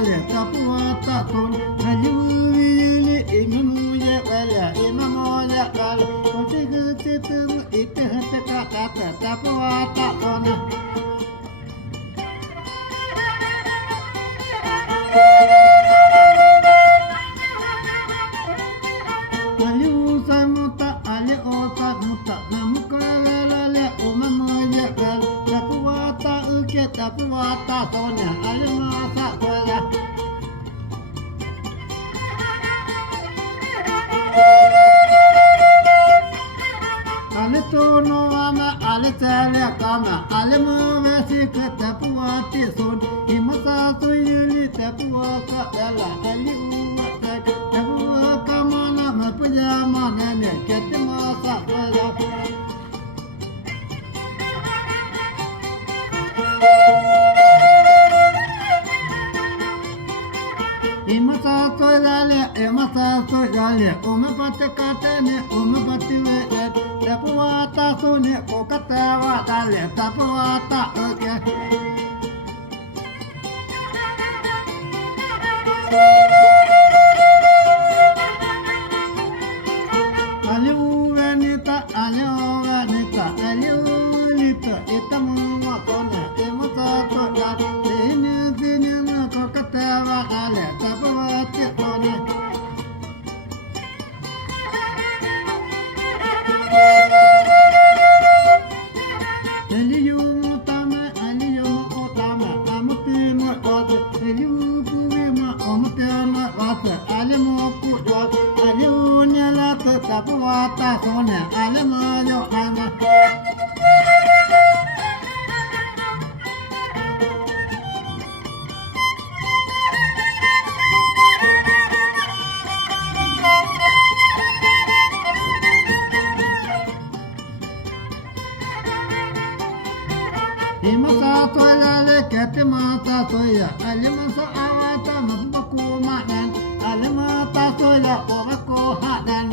ale tapuata ton hajuli imamuya wala imamoya kala kotigetetum itehata kata tapuata ton aliusa muta ale ota muta namukala le umamoya kala tapuata uke tapuata ton alimasa kala ale tono ama ale tele kama ale muvesi katapuati son imasa tuyuli tapuaka dala ali uwata tapuaka mana mapujama nane ketemasa kala imasa toyale umapate katene umapatiwe tapuata sone kokatawa dale tapuata oke aliuvenita aliulita itamuwa kone imasa toyale tini kokatawa dale tapuati kone tapuata sone alemayo ama imasa toya le ketemata toya alimasa awata mabako manan alimata toya obako hadan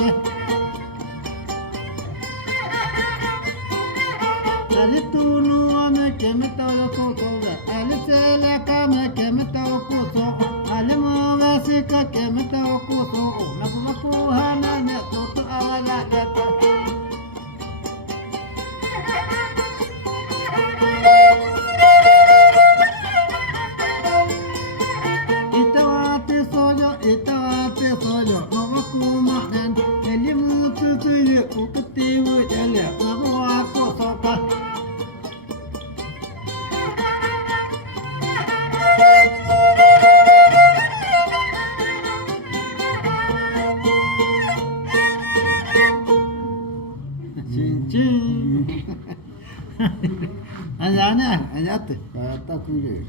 ali tunu ame kemeta ko toga ali sela kame kemeta ko so ali mawasi ka kemeta ko so nabako hanan to awala data itawate soyo mabakuma dan elimu tutuye ukatiwu jale mabako soka cin. Ayana, ayate, kata kuye.